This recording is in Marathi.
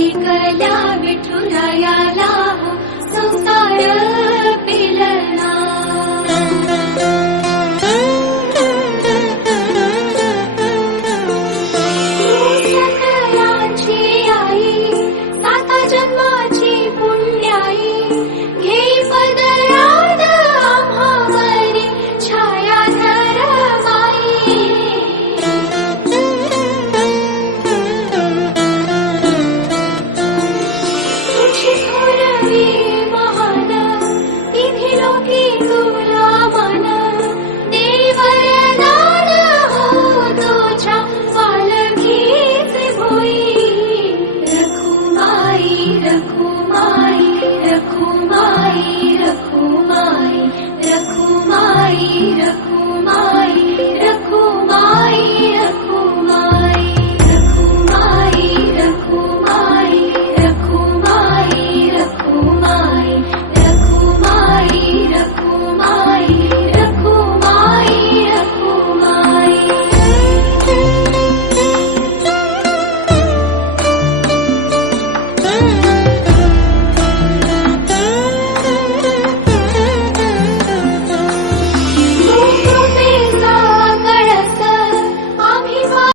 इकल्या विठू تكون